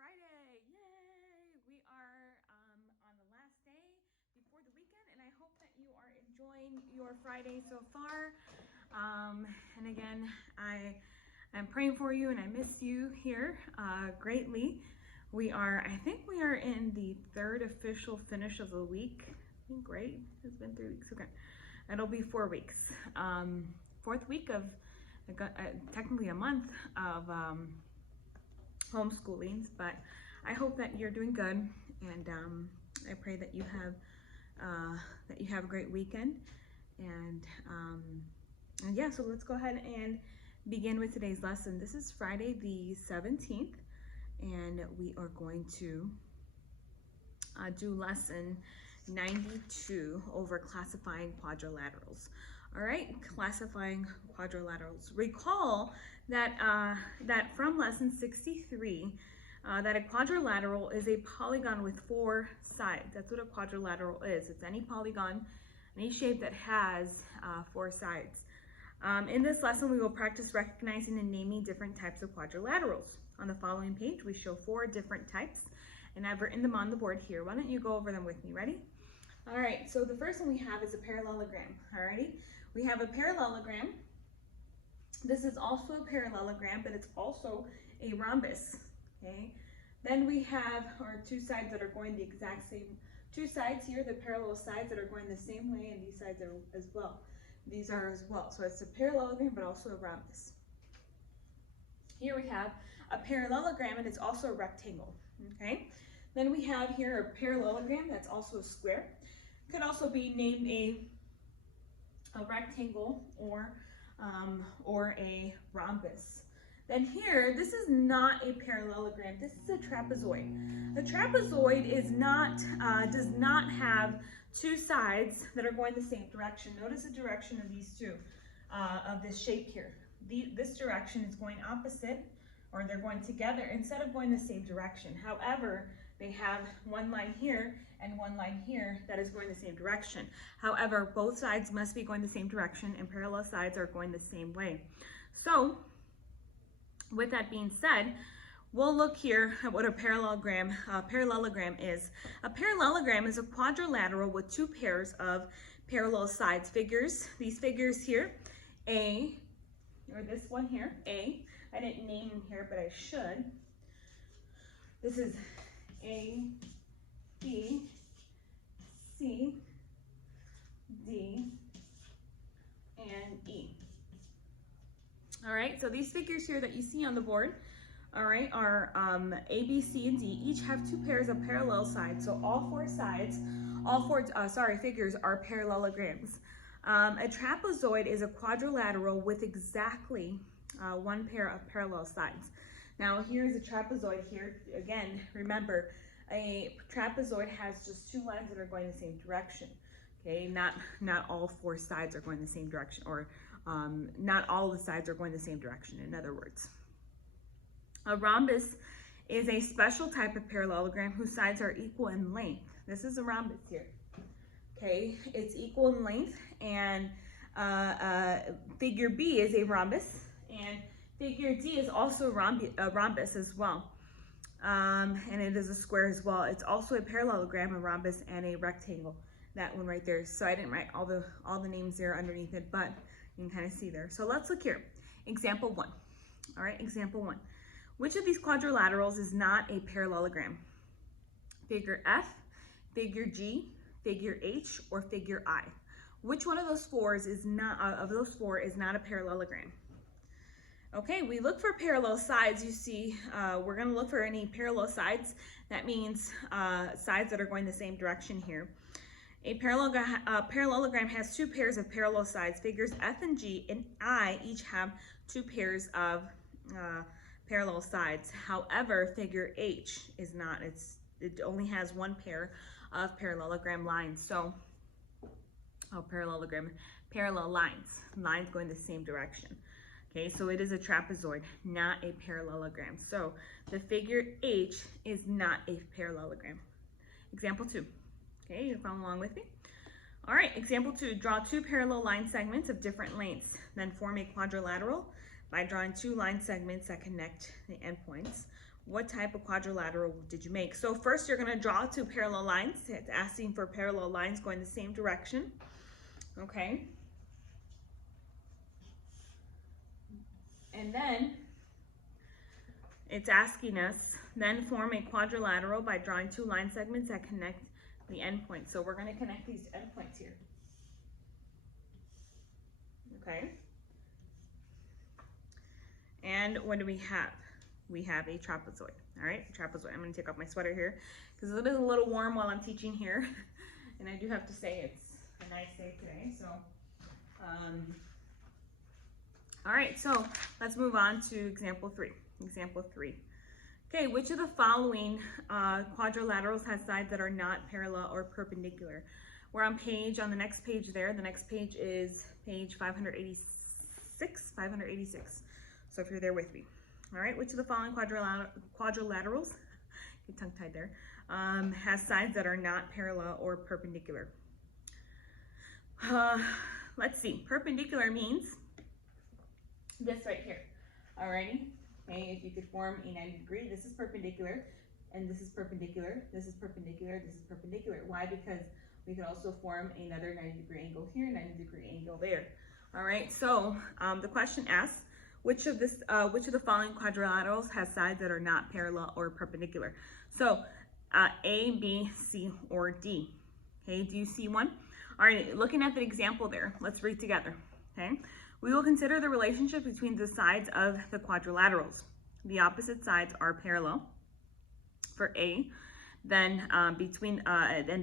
Friday. Yay! We are on the last day before the weekend, and I hope that you are enjoying your Friday so far. And again, I'm praying for you, and I miss you here greatly. I think we are in the third official finish of the week. I think, right? It's been 3 weeks. Okay. It'll be 4 weeks. Fourth week of technically a month of homeschoolings, but I hope that you're doing good, and I pray that you have a great weekend. And yeah, so let's go ahead and begin with today's lesson. This is Friday the 17th, and we are going to do lesson 92 over classifying quadrilaterals. All right, classifying quadrilaterals. Recall that that from lesson 63, that a quadrilateral is a polygon with 4 sides. That's what a quadrilateral is. It's any polygon, any shape that has 4 sides. In this lesson, we will practice recognizing and naming different types of quadrilaterals. On the following page, we show 4 different types, and I've written them on the board here. Why don't you go over them with me? Ready? All right, so the first one we have is a parallelogram. Alrighty, we have a parallelogram. This is also a parallelogram, but it's also a rhombus. Okay, then we have our 2 sides that are going the exact same. 2 sides here, the parallel sides that are going the same way, and these sides are as well. These are as well. So it's a parallelogram, but also a rhombus. Here we have a parallelogram, and it's also a rectangle. Okay. Then we have here a parallelogram that's also a square. Could also be named a rectangle or a rhombus. Then here, this is not a parallelogram. This is a trapezoid. The trapezoid is not does not have 2 sides that are going the same direction. Notice the direction of these two of this shape here. This direction is going opposite, or they're going together instead of going the same direction. However, they have one line here and one line here that is going the same direction. However, both sides must be going the same direction, and parallel sides are going the same way. So, with that being said, we'll look here at what a parallelogram is. A parallelogram is a quadrilateral with 2 pairs of parallel sides. These figures here, A, or this one here, A. I didn't name them here, but I should. This is A, B, C, D, and E. All right, so these figures here that you see on the board, all right, are A, B, C, and D. Each have 2 pairs of parallel sides. So all 4 figures are parallelograms. A trapezoid is a quadrilateral with exactly 1 pair of parallel sides. Now here's a trapezoid here. Again, remember, a trapezoid has just 2 lines that are going the same direction. Okay, not all 4 sides are going the same direction, or not all the sides are going the same direction, in other words. A rhombus is a special type of parallelogram whose sides are equal in length. This is a rhombus here. Okay, it's equal in length, and figure B is a rhombus, and figure D is also a rhombus as well. And it is a square as well. It's also a parallelogram, a rhombus, and a rectangle. That one right there. So I didn't write all the names there underneath it, but you can kind of see there. So let's look here. Example 1. All right, example 1. Which of these quadrilaterals is not a parallelogram? Figure F, figure G, figure H, or figure I? Which one of those 4 is not a parallelogram? Okay, we look for parallel sides. You see, we're going to look for any parallel sides. That means sides that are going the same direction here. A parallelogram has 2 pairs of parallel sides. Figures F and G and I each have 2 pairs of parallel sides. However, figure H is not. It only has 1 pair of parallelogram lines. So, parallel lines going the same direction. Okay, so it is a trapezoid, not a parallelogram. So the figure H is not a parallelogram. Example 2. Okay, you follow along with me? All right, example 2. Draw 2 parallel line segments of different lengths, then form a quadrilateral by drawing 2 line segments that connect the endpoints. What type of quadrilateral did you make? So first you're going to draw two parallel lines. It's asking for parallel lines going the same direction. Okay. And then it's asking us, then form a quadrilateral by drawing two line segments that connect the endpoints. So we're going to connect these endpoints here. Okay. And what do we have? We have a trapezoid. All right, trapezoid. I'm going to take off my sweater here because it is a little warm while I'm teaching here. And I do have to say it's a nice day today. So, all right, so let's move on to example 3. Example 3. Okay, which of the following quadrilaterals has sides that are not parallel or perpendicular? We're on the next page there. The next page is page 586, 586. So if you're there with me. All right, which of the following quadrilaterals, get tongue-tied there, has sides that are not parallel or perpendicular? Let's see, perpendicular means this right here. Alrighty, okay, if you could form a 90 degree, this is perpendicular, and this is perpendicular, this is perpendicular, this is perpendicular. Why? Because we could also form another 90 degree angle here, 90 degree angle there. All right, so the question asks, which of the following quadrilaterals has sides that are not parallel or perpendicular? So A, B, C, or D. Okay, do you see one? All right, looking at the example there, let's read together. Okay, we will consider the relationship between the sides of the quadrilaterals. The opposite sides are parallel for A, then and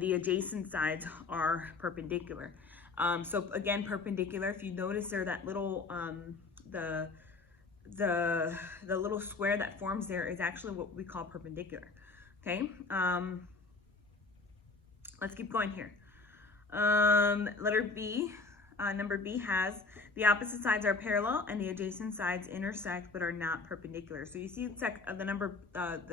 the adjacent sides are perpendicular. So again, perpendicular. If you notice there, that little the little square that forms there is actually what we call perpendicular. Okay, let's keep going here. Letter B, number B has the opposite sides are parallel and the adjacent sides intersect but are not perpendicular. So you see the number, lost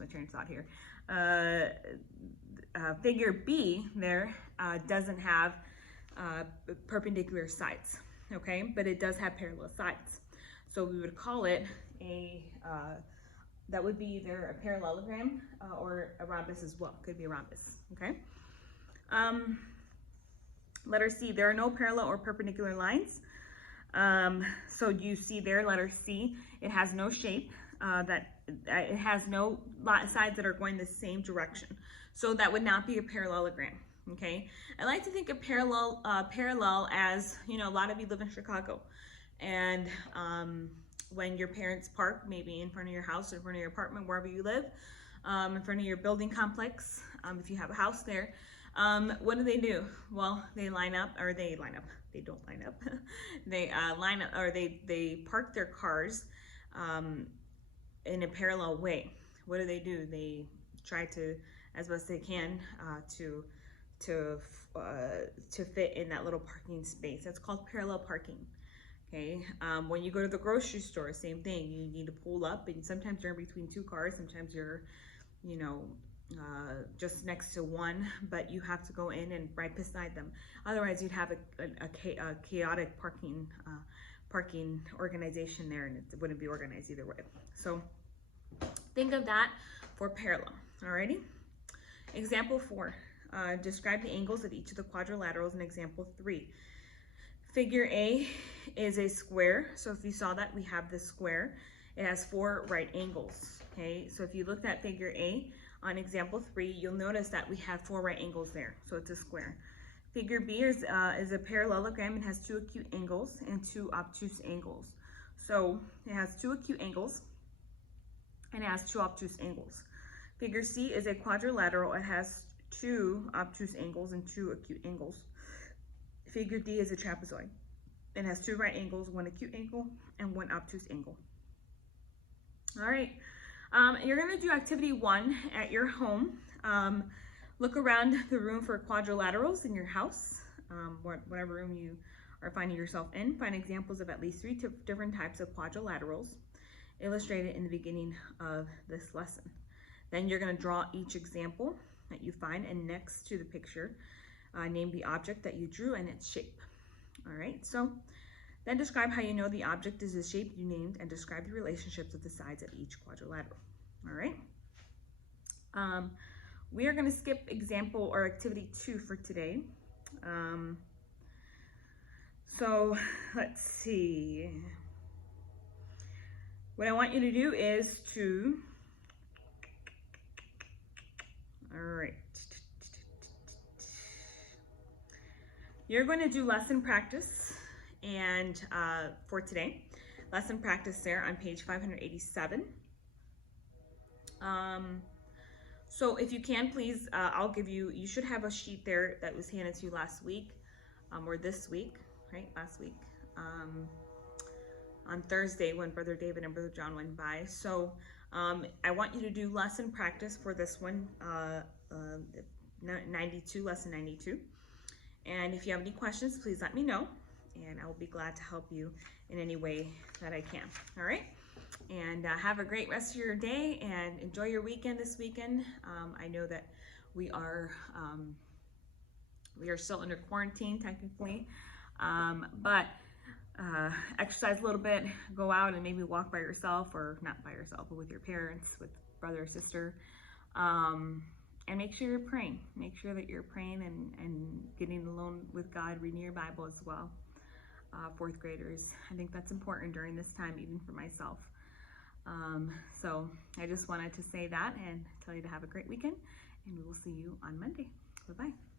my train of thought here. Figure B there doesn't have perpendicular sides, okay, but it does have parallel sides. So we would call it that would be either a parallelogram or a rhombus as well. Could be a rhombus, okay? Letter C, there are no parallel or perpendicular lines. So you see there, letter C, it has no shape, it has no sides that are going the same direction. So that would not be a parallelogram, okay? I like to think of parallel as, you know, a lot of you live in Chicago, and when your parents park maybe in front of your house or in front of your apartment, wherever you live, in front of your building complex, if you have a house there, what do? Well, they don't line up. They line up, or they park their cars in a parallel way. What do? They try to, as best they can, to fit in that little parking space. That's called parallel parking. Okay, when you go to the grocery store, same thing. You need to pull up, and sometimes you're in between two cars. Sometimes you're, you know, just next to one, but you have to go in and right beside them. Otherwise, you'd have a chaotic parking organization there, and it wouldn't be organized either way. So think of that for parallel. Alrighty. Example 4. Describe the angles of each of the quadrilaterals in example 3. Figure A is a square. So if you saw that, we have this square. It has 4 right angles. Okay, so if you looked at figure A on example 3, you'll notice that we have 4 right angles there. So it's a square. Figure B is a parallelogram. It has 2 acute angles and 2 obtuse angles. So it has 2 acute angles and it has 2 obtuse angles. Figure C is a quadrilateral. It has 2 obtuse angles and 2 acute angles. Figure D is a trapezoid. It has 2 right angles, 1 acute angle, and 1 obtuse angle. All right, you're gonna do activity 1 at your home. Look around the room for quadrilaterals in your house, whatever room you are finding yourself in. Find examples of at least 3 different types of quadrilaterals illustrated in the beginning of this lesson. Then you're gonna draw each example that you find, and next to the picture, name the object that you drew and its shape. All right, so Then describe how you know the object is the shape you named and describe the relationships of the sides of each quadrilateral. All right. We are going to skip example or activity 2 for today. So let's see. What I want you to do is to, all right. You're going to do lesson practice and for today. Lesson practice there on page 587. So if you can, please, I'll give you, you should have a sheet there that was handed to you last week or this week, right? Last week on Thursday when Brother David and Brother John went by. So I want you to do lesson practice for this one, 92, lesson 92. And if you have any questions, please let me know, and I will be glad to help you in any way that I can. All right? And have a great rest of your day and enjoy your weekend this weekend. I know that we are still under quarantine technically, but exercise a little bit, go out and maybe walk by yourself, or not by yourself, but with your parents, with brother or sister. And make sure you're praying. Make sure that you're praying and getting alone with God, reading your Bible as well. Fourth graders, I think that's important during this time, even for myself. So I just wanted to say that and tell you to have a great weekend, and we will see you on Monday. Bye-bye.